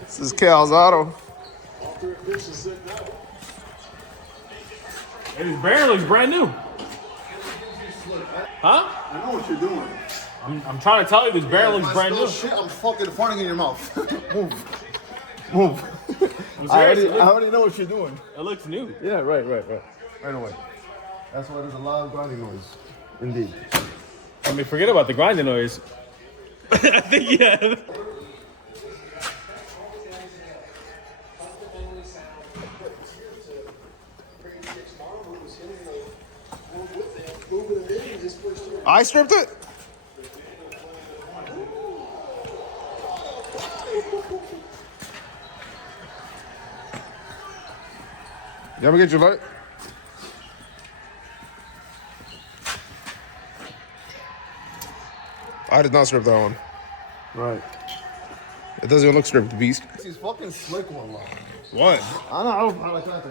This is Cal's Auto. His bearing looks brand new. Huh? I know what you're doing. I'm trying to tell you, this bearing looks brand new. Shit, I'm fucking farting in your mouth. Move. I already know what you're doing. It looks new. Yeah, right. Right away. That's why there's a lot of grinding noise. Indeed. I mean, forget about the grinding noise. I think, yeah. I stripped it? You ever get your light? I did not strip that one. Right. It doesn't even look stripped, beast. He's fucking slick one, man. What? I don't know. I like that.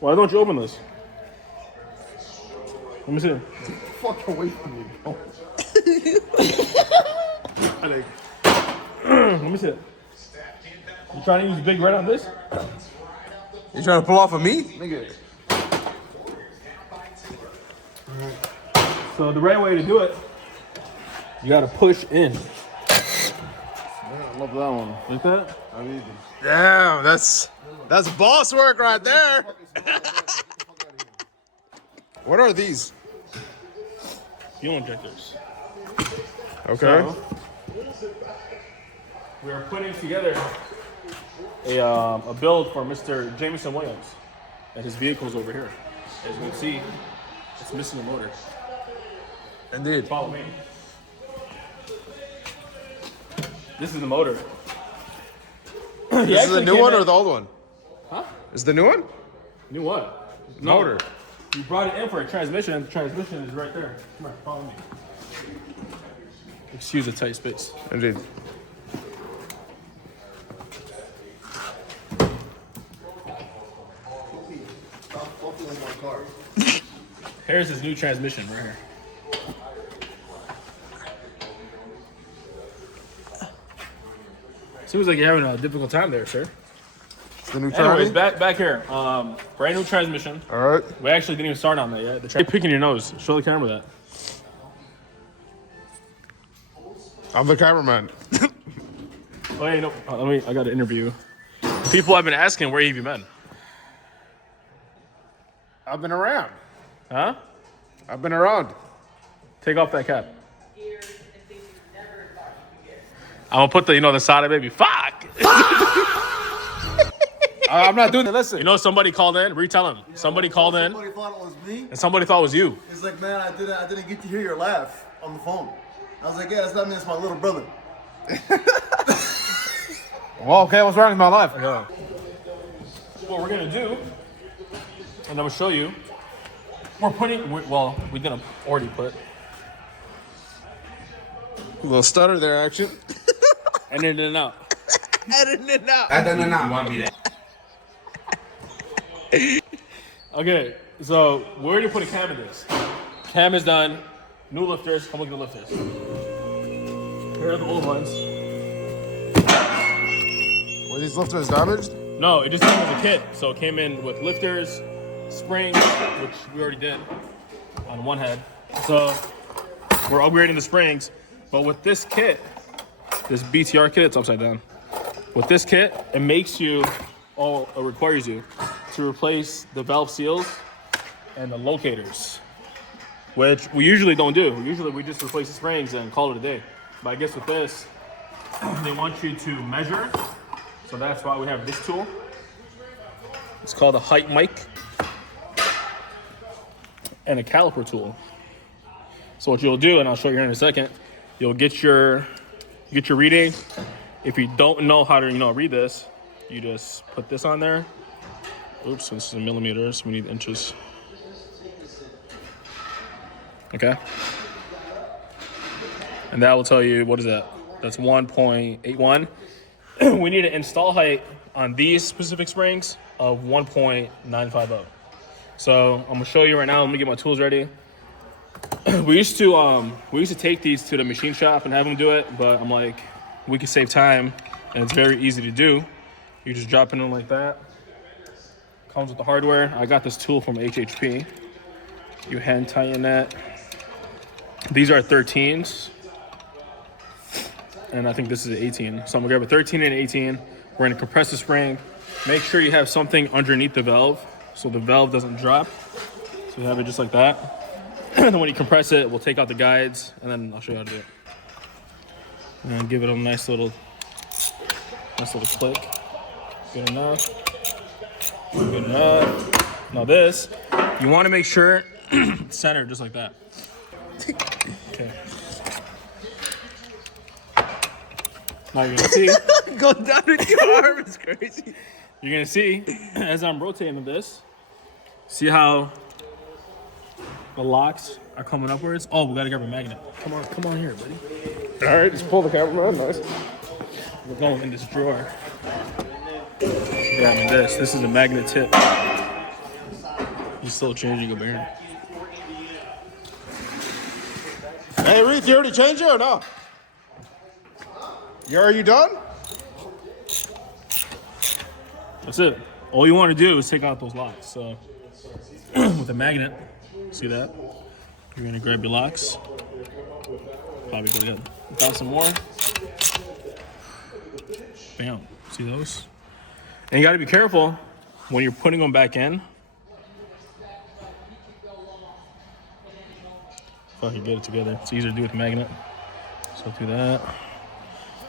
Why don't you open this? Let me see. Fuck away from me, bro. Let me see it. You trying to use Big Red on this? You trying to pull off of me? Nigga. So the right way to do it, you gotta push in. Man, I love that one. Like that? I mean, Damn, that's boss work right there. What are these? Fuel injectors. Okay. So, we are putting together a build for Mr. Jameson Williams, and his vehicle's over here. As you can see, it's missing a motor. Indeed. Follow me. This is the motor. This is the new one or the old one? Huh? Is the new one? New what? Motor. You brought it in for a transmission, and the transmission is right there. Come on, follow me. Excuse the tight space. Indeed. stop fucking with my car. Here's his new transmission right here. Seems like you're having a difficult time there, sir. It's the new Anyways, tranny? back here. Brand new transmission. All right. We actually didn't even start on that yet. You're picking your nose. Show the camera that. I'm the cameraman. Wait, no. I got to interview. People have been asking, where have you been? I've been around. Huh? I've been around. Take off that cap. I'm gonna put the side of baby. Fuck! I'm not doing it. Listen. You know, somebody called in. Retell him. Somebody called in, Somebody thought it was me. and somebody thought it was you. He's like, man, I didn't get to hear your laugh on the phone. I was like, yeah, that's not me. It's my little brother. Well, okay, what's wrong with my life? What we're gonna do, and I'm gonna show you. We didn't already put. A little stutter there, action. And in and out. Editing it out. You want me to? Okay, so we already put a cam in this. Cam is done. New lifters. Come look at the lifters. Here are the old ones. Were these lifters damaged? No, it just came with a kit. So it came in with lifters, springs, which we already did on one head. So we're upgrading the springs. But with this kit, this BTR kit, it's upside down. With this kit, it requires you to replace the valve seals and the locators, which we usually don't do. Usually we just replace the springs and call it a day. But I guess with this, they want you to measure. So that's why we have this tool. It's called a height mic and a caliper tool. So what you'll do, and I'll show you here in a second, you'll get your reading. If you don't know how to read this, you just put this on there. Oops, this is in millimeters. We need inches. Okay. And that will tell you, what is that? That's 1.81. We need an install height on these specific springs of 1.950. So I'm gonna show you right now. Let me get my tools ready. we used to take these to the machine shop and have them do it, but I'm like, we can save time, and it's very easy to do. You just drop it in like that. Comes with the hardware. I got this tool from HHP. You hand tighten that. These are 13s, and I think this is an 18. So I'm gonna grab a 13 and an 18. We're gonna compress the spring. Make sure you have something underneath the valve so the valve doesn't drop. So you have it just like that. And then when you compress it, we'll take out the guides, and then I'll show you how to do it. And then give it a nice little click. Good enough. Good enough. Now this, you want to make sure it's centered just like that. Okay. Now you're gonna see. Go down with your arm. It's crazy. You're gonna see as I'm rotating this. See how the locks are coming upwards? Oh, we gotta grab a magnet. Come on here, buddy. All right, just pull the camera. Nice. We're going in this drawer. Grabbing this. This is a magnet tip. You're still changing a bearing. Hey, Reith, you already changed it or no? Are you done? That's it. All you want to do is take out those locks. So with a magnet, see that? You're gonna grab your locks. Probably go ahead. Got some more. Bam. See those? And you gotta be careful when you're putting them back in. If I can get it together. It's easier to do with a magnet. So do that.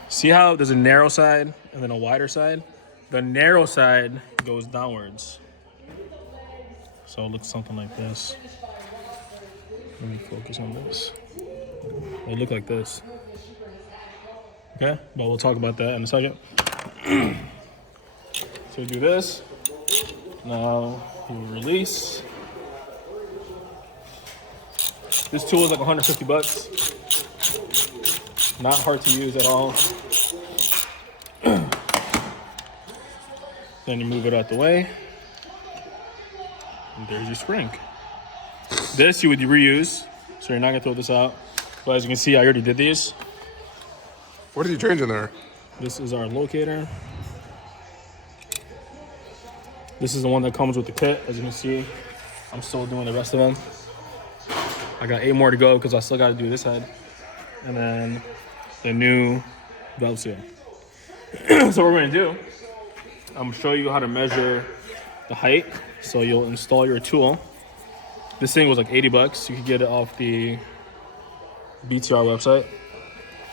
See how there's a narrow side and then a wider side? The narrow side goes downwards. So it looks something like this. Let me focus on this. It'll look like this. Okay, but we'll talk about that in a second. So you do this. Now you release. This tool is like 150 bucks. Not hard to use at all. Then you move it out the way. And there's your spring. This you would reuse, so you're not gonna throw this out. But as you can see, I already did these. What did you change in there? This is our locator. This is the one that comes with the kit. As you can see, I'm still doing the rest of them. I got 8 more to go because I still got to do this head. And then the new valve seal. So what we're going to do, I'm going to show you how to measure the height. So you'll install your tool. This thing was like 80 bucks. You can get it off the BTR website.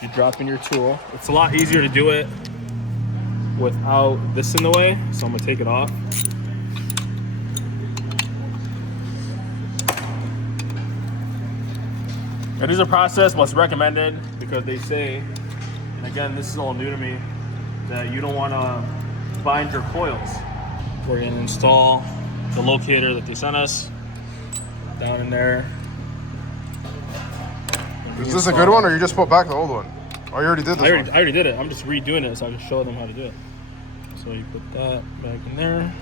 You drop in your tool. It's a lot easier to do it without this in the way. So I'm going to take it off. It is a process, what's recommended, because they say, and again, this is all new to me, that you don't want to bind your coils. We're going to install the locator that they sent us down in there. Is this a good one, or you just put back the old one? Oh, you already did this I one. already did it. I'm just redoing it so I can show them how to do it. So you put that back in there.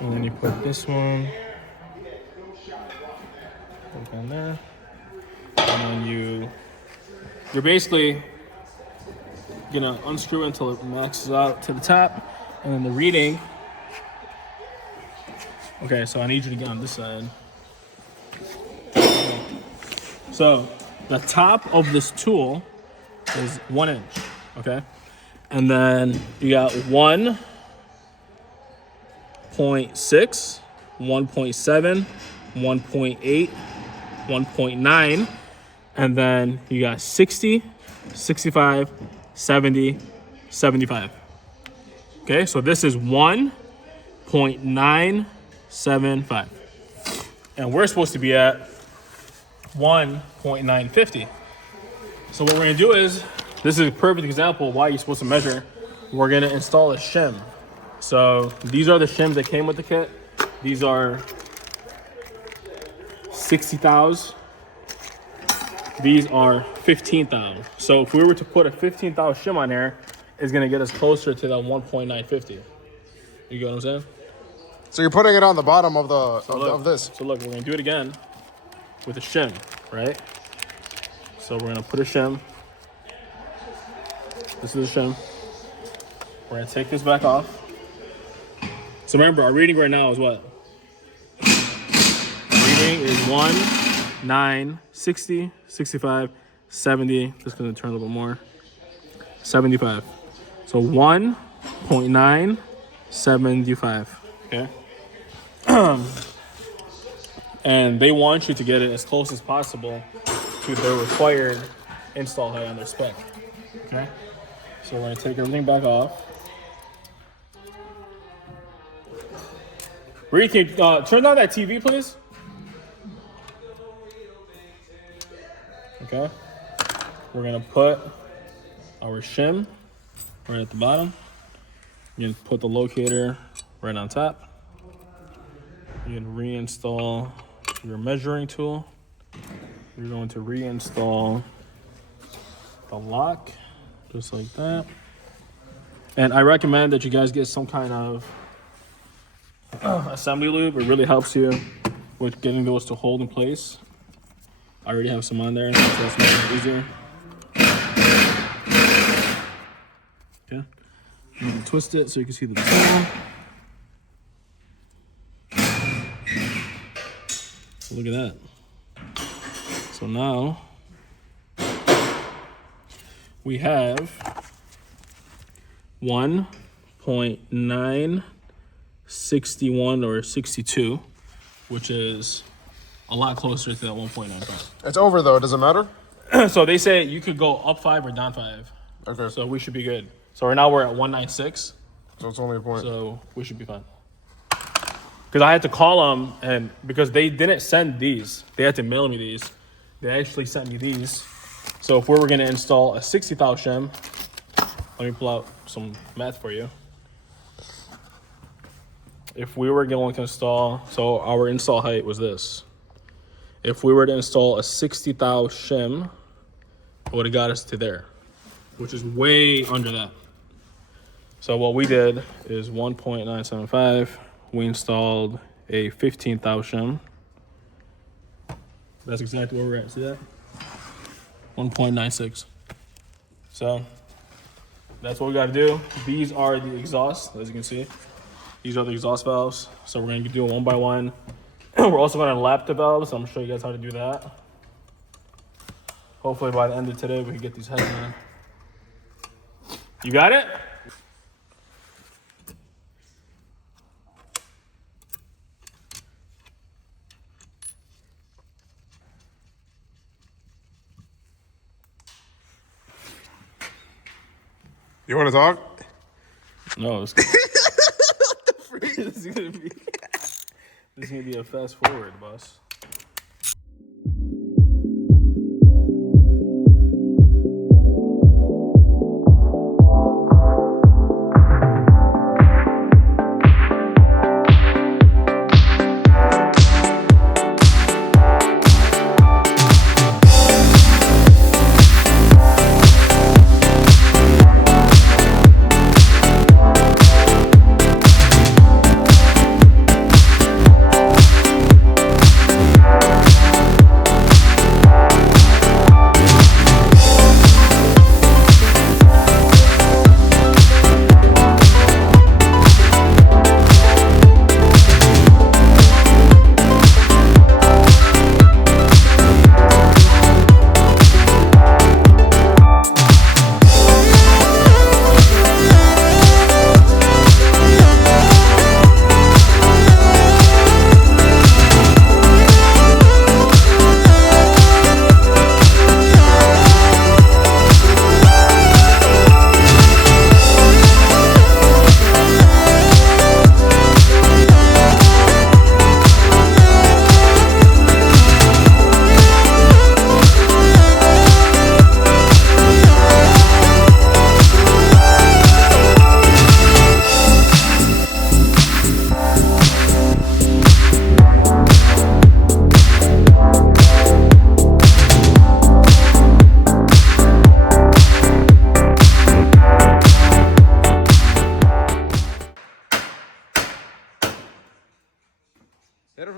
And then you put this one back on there. And then you're basically gonna unscrew it until it maxes out to the top. And then the reading. Okay, so I need you to get on this side. So the top of this tool is 1 inch, okay? And then you got 1.6, 1.7, 1.8, 1.9, and then you got 60, 65, 70, 75. Okay, so this is 1.975. And we're supposed to be at 1.950. So what we're gonna do is, this is a perfect example of why you're supposed to measure. We're gonna install a shim. So these are the shims that came with the kit. These are 60 thous. These are 15 thou. So if we were to put a 15 thou shim on there, it's gonna get us closer to that 1.950. You get what I'm saying? So you're putting it on the bottom of the Look, this. So look, we're gonna do it again with a shim, right? So we're gonna put a shim. This is a shim. We're gonna take this back off. So remember, our reading right now is what? Reading is 1, 9, 60, 65, 70. Just gonna turn a little bit more. 75. So 1.975. Okay. And they want you to get it as close as possible to their required install height on their spec. Okay. So we're gonna take everything back off. Reed, can you turn down that TV, please? Okay. We're gonna put our shim right at the bottom. You're gonna put the locator right on top. You're gonna reinstall your measuring tool. You're going to reinstall the lock, just like that. And I recommend that you guys get some kind of assembly lube. It really helps you with getting those to hold in place. I already have some on there, so it's making it easier. Okay. I'm gonna twist it so you can see the tool. So look at that. So now we have 1.961 or 62, which is a lot closer to that 1.95. It's over though. Does it matter? So they say you could go up 5 or down 5. Okay. So we should be good. So right now we're at 196. So it's only a point. So we should be fine. Because I had to call them, and because they didn't send these, they had to mail me these. They actually sent me these. So if we were going to install a 60 thou shim, let me pull out some math for you. If we were going to install, so our install height was this. If we were to install a 60 thou shim, it would have got us to there, which is way under that. So what we did is 1.975. We installed a 15 thou shim. That's exactly where we're at. See that? 1.96. So that's what we got to do. These are the exhausts, as you can see. These are the exhaust valves. So we're going to do it one by one. We're also going to lap the valves. So I'm going to show you guys how to do that. Hopefully by the end of today, we can get these heads on. You got it? You want to talk? No, it's what the freak? This is gonna be a fast forward, boss.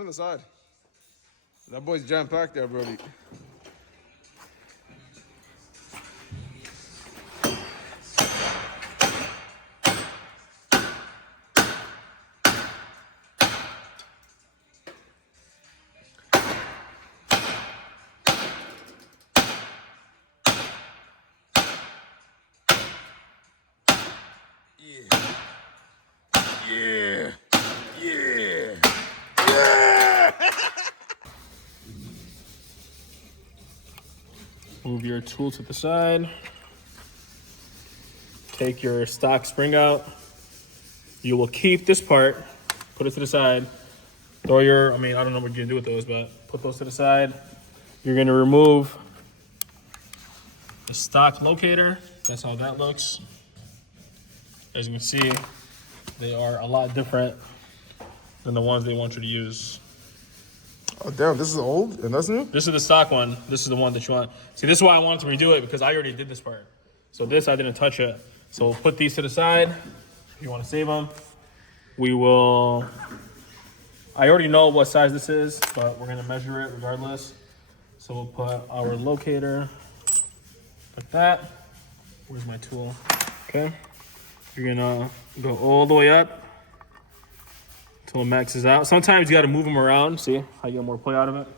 on the side. That boy's jam packed there, Brody. Yeah. Yeah. Yeah. Move your tool to the side. Take your stock spring out. You will keep this part, put it to the side. Throw your, I don't know what you're gonna do with those, but put those to the side. You're gonna remove the stock locator. That's how that looks. As you can see, they are a lot different than the ones they want you to use. Oh, damn, this is old and that's new? This is the stock one. This is the one that you want. See, this is why I wanted to redo it, because I already did this part. So this, I didn't touch it. So we'll put these to the side. If you want to save them, we will. I already know what size this is, but we're going to measure it regardless. So we'll put our locator like that. Where's my tool? Okay. You're going to go all the way up until it maxes out. Sometimes you got to move them around. See how you get more play out of it.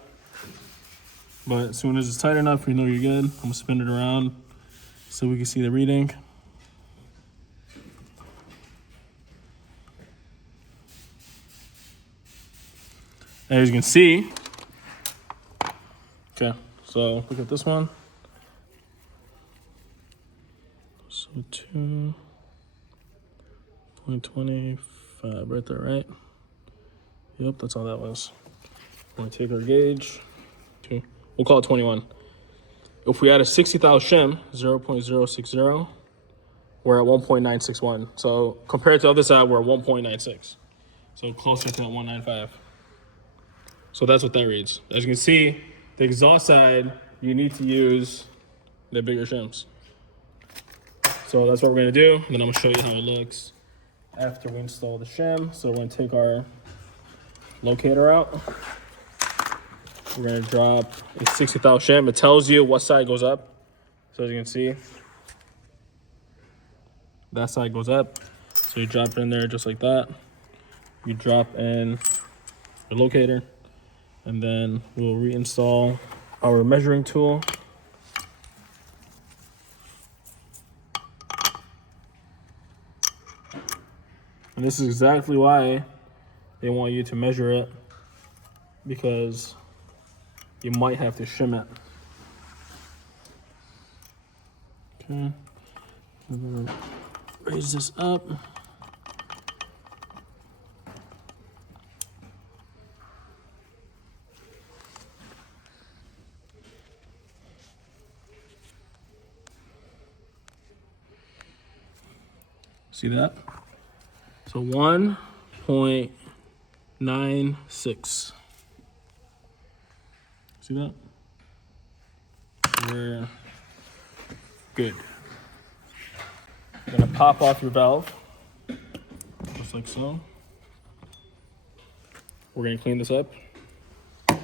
But as soon as it's tight enough, you know you're good. I'm going to spin it around so we can see the reading. As you can see, okay, so look at this one. So 2.25 right there, right? Yep, that's all that was. We're gonna take our gauge. We'll call it 21. If we add a 60 thou shim, 0.060, we're at 1.961. So compared to the other side, we're at 1.96. So closer to 1.95. So that's what that reads. As you can see, the exhaust side, you need to use the bigger shims. So that's what we're gonna do. Then I'm gonna show you how it looks after we install the shim. So we're gonna take our locator out. We're gonna drop a 60 thou shim. It tells you what side goes up. So as you can see, that side goes up. So you drop it in there just like that. You drop in the locator. And then we'll reinstall our measuring tool. And this is exactly why they want you to measure it, because you might have to shim it. Okay, I'm gonna raise this up. See that? So 1.96. See that? We're good. You're gonna pop off your valve, just like so. We're gonna clean this up. You're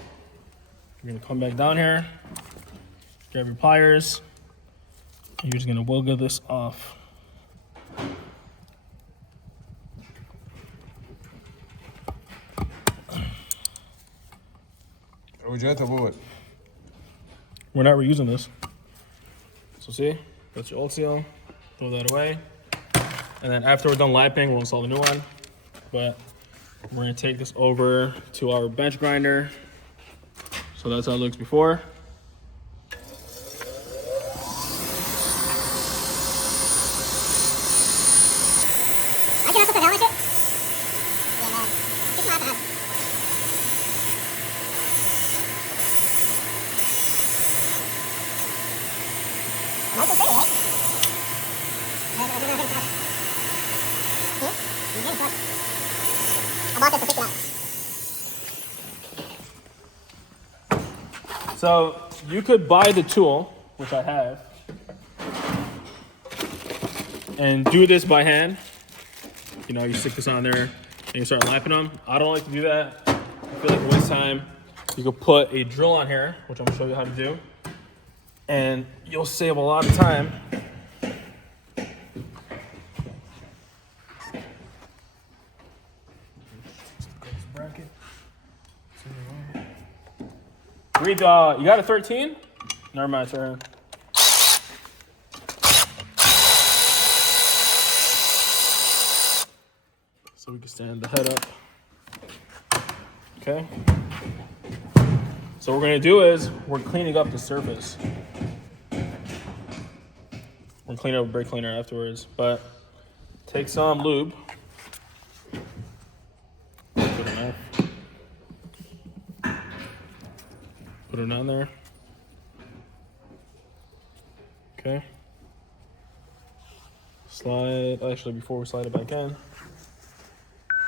gonna come back down here, grab your pliers, and you're just gonna wiggle this off. We're not reusing this. So see, that's your old seal. Throw that away. And then after we're done lapping, we'll install the new one. But we're gonna take this over to our bench grinder. So that's how it looks before. So you could buy the tool, which I have, and do this by hand. You know, you stick this on there and you start lapping them. I don't like to do that if you like to waste time, you could put a drill on here, which I'm gonna show you how to do, and you'll save a lot of time. Read the, you got a 13? Never mind, sir. So we can stand the head up. Okay. So what we're gonna do is we're cleaning up the surface. We're cleaning up with brake cleaner afterwards, but take some lube. Good enough. Put it on there. Okay. Slide, actually before we slide it back in,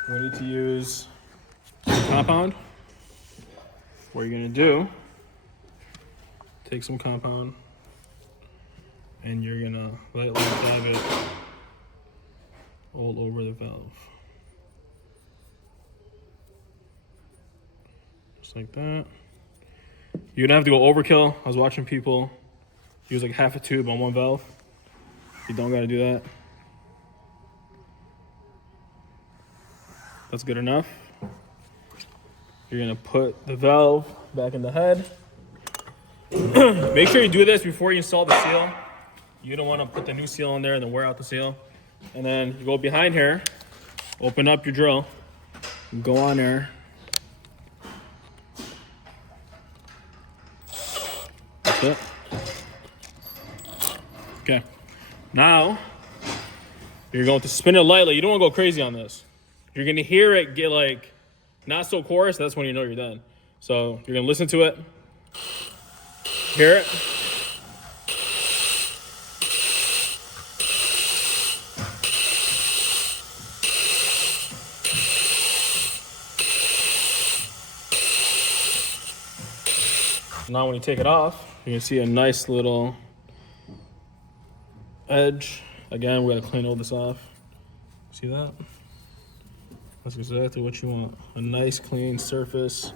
we need to use some compound. What you're gonna do, take some compound and you're gonna lightly dab it all over the valve. Just like that. You don't have to go overkill. I was watching people use like half a tube on one valve. You don't gotta do that. That's good enough. You're gonna put the valve back in the head. Make sure you do this before you install the seal. You don't wanna put the new seal in there and then wear out the seal. And then you go behind here, open up your drill, go on there. That's it. Okay. Now, you're going to spin it lightly. You don't want to go crazy on this. You're going to hear it get like not so coarse. That's when you know you're done. So you're going to listen to it. Hear it. Now when you take it off, you can see a nice little edge. Again, we're gonna clean all this off. See that? That's exactly what you want. A nice clean surface.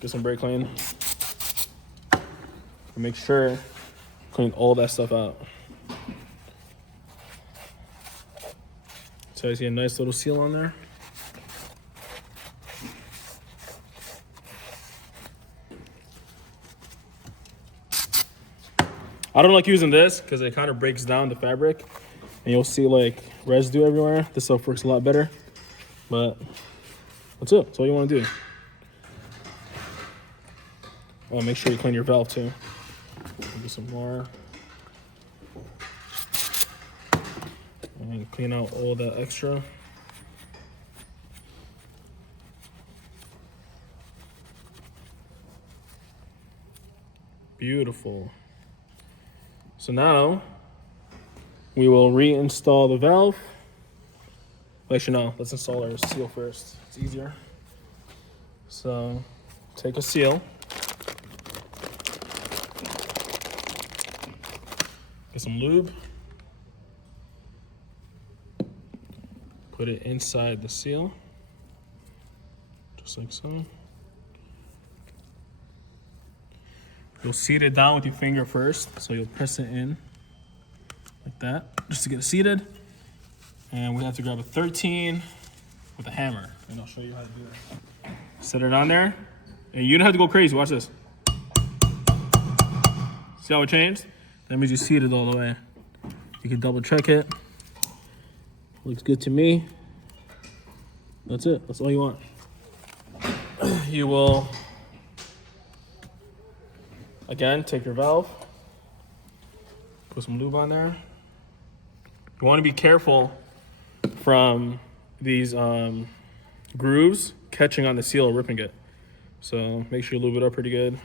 Get some brake clean. And make sure clean all that stuff out. So I see a nice little seal on there. I don't like using this because it kind of breaks down the fabric and you'll see like residue everywhere. This stuff works a lot better, but that's it. That's all you want to do. Oh, make sure you clean your valve too. Do some more. And clean out all that extra. Beautiful. So now we will reinstall the valve. Actually, no, let's install our seal first. It's easier. So take a seal. Get some lube. Put it inside the seal. Just like so. You'll seat it down with your finger first. So you'll press it in like that, just to get it seated. And we have to grab a 13 with a hammer. And I'll show you how to do it. Set it on there. And you don't have to go crazy, watch this. See how it changed? That means you seated all the way. You can double check it. Looks good to me. That's it, that's all you want. You will, again, take your valve, put some lube on there. You want to be careful from these grooves catching on the seal or ripping it. So make sure you lube it up pretty good.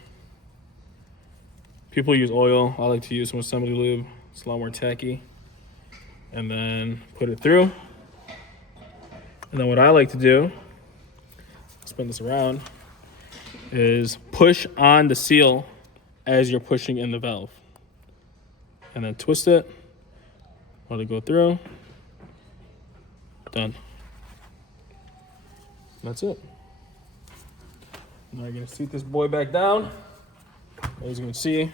People use oil. I like to use some assembly lube. It's a lot more tacky. And then put it through. And then what I like to do, spin this around, is push on the seal as you're pushing in the valve. And then twist it, let it go through. Done. That's it. Now you're gonna seat this boy back down. As you can see,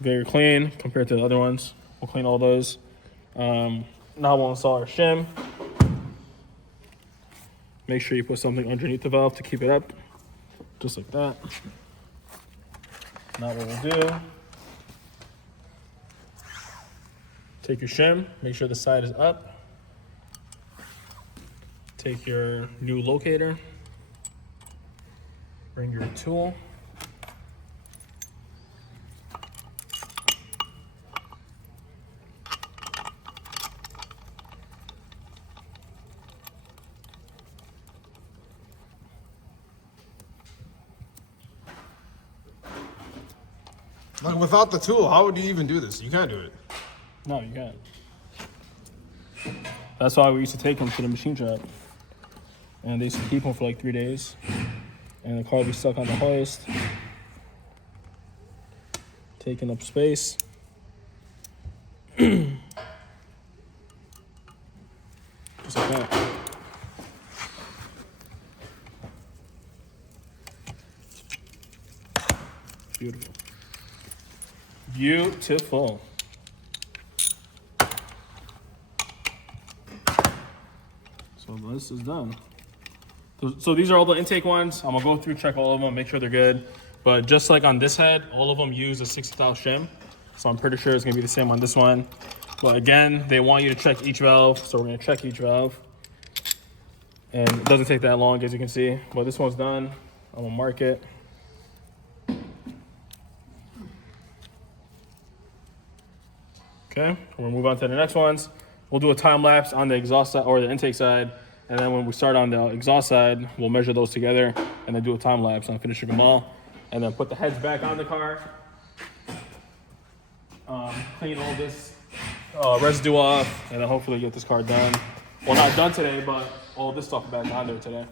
very clean compared to the other ones. We'll clean all those. Now we'll install our shim. Make sure you put something underneath the valve to keep it up, just like that. Now what we'll do, take your shim, make sure the side is up. Take your new locator, bring your tool. Like without the tool, how would you even do this? You can't do it. No, you can't. That's why we used to take them to the machine shop. And they used to keep them for like 3 days. And the car would be stuck on the hoist, taking up space. Just like that. Beautiful. Beautiful. So this is done. So these are all the intake ones. I'm gonna go through, check all of them, make sure they're good. But just like on this head, all of them use a 60,000 shim. So I'm pretty sure it's gonna be the same on this one. But again, they want you to check each valve. So we're gonna check each valve. And it doesn't take that long, as you can see. But this one's done. I'm gonna mark it. Okay, we'll move on to the next ones. We'll do a time lapse on the exhaust side or the intake side. And then when we start on the exhaust side, we'll measure those together and then do a time lapse on finishing them all. And then put the heads back on the car. Clean all this residue off and then hopefully get this car done. Well, not done today, but all this stuff back on there today.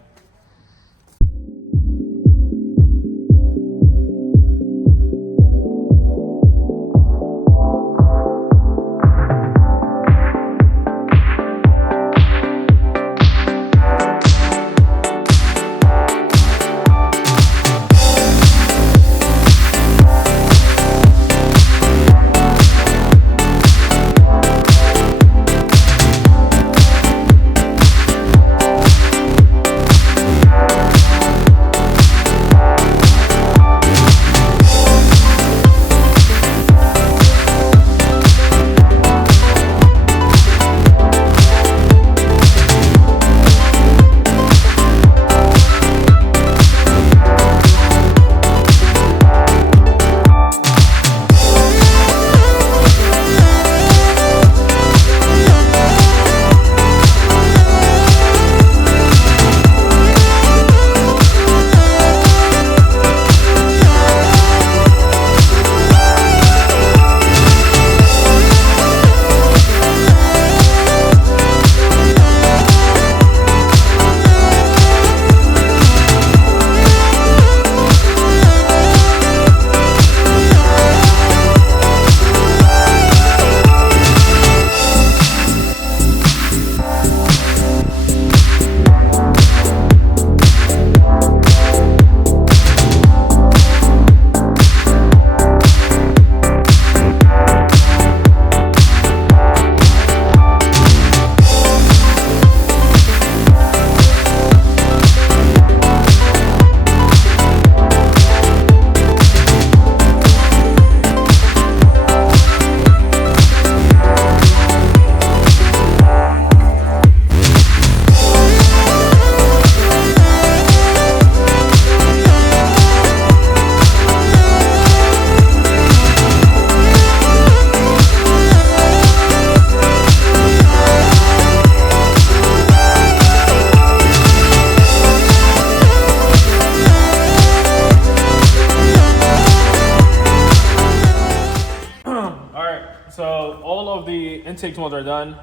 Intake ones are done.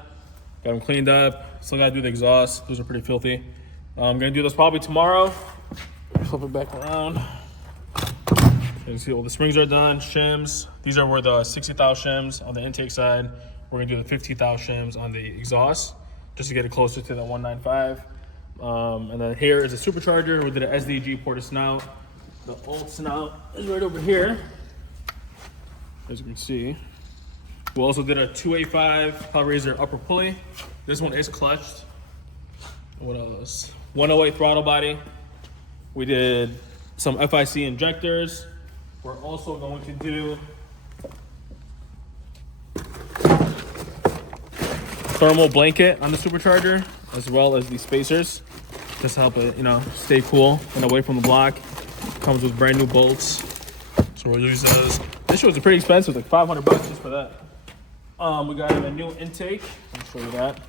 Got them cleaned up. Still gotta do the exhaust. Those are pretty filthy. I'm gonna do those probably tomorrow. Flip it back around. You can see all the springs are done. Shims. These are where the 60,000 shims on the intake side. We're gonna do the 50,000 shims on the exhaust, just to get it closer to the 195. And then here is a supercharger. We did an SDG ported snout. The old snout is right over here, as you can see. We also did a 285 power razor upper pulley. This one is clutched. What else? 108 throttle body. We did some FIC injectors. We're also going to do thermal blanket on the supercharger, as well as these spacers, just to help it, you know, stay cool and away from the block. Comes with brand new bolts, so we'll use those. This was pretty expensive, like 500 bucks just for that. We got him a new intake. I'll show you that.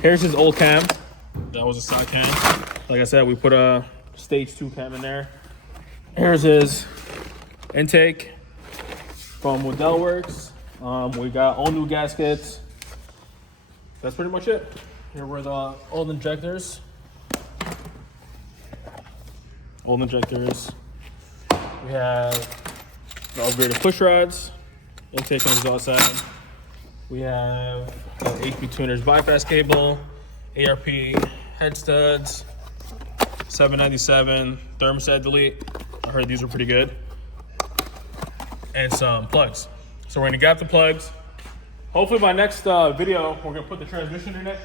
Here's his old cam. That was a stock cam. Like I said, we put a stage 2 cam in there. Here's his intake from Waddell Works. We got all new gaskets. That's pretty much it. Here were the old injectors. Old injectors. We have the upgraded push rods, intake on the exhaust side. We have the HP Tuners bypass cable, ARP head studs, 797 thermostat delete. I heard these were pretty good. And some plugs. So we're gonna gap the plugs. Hopefully by next video, we're gonna put the transmission in it,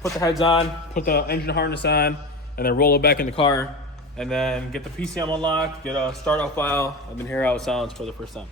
put the heads on, put the engine harness on, and then roll it back in the car, and then get the PCM unlocked, get a startup file, and then hear how it sounds for the first time.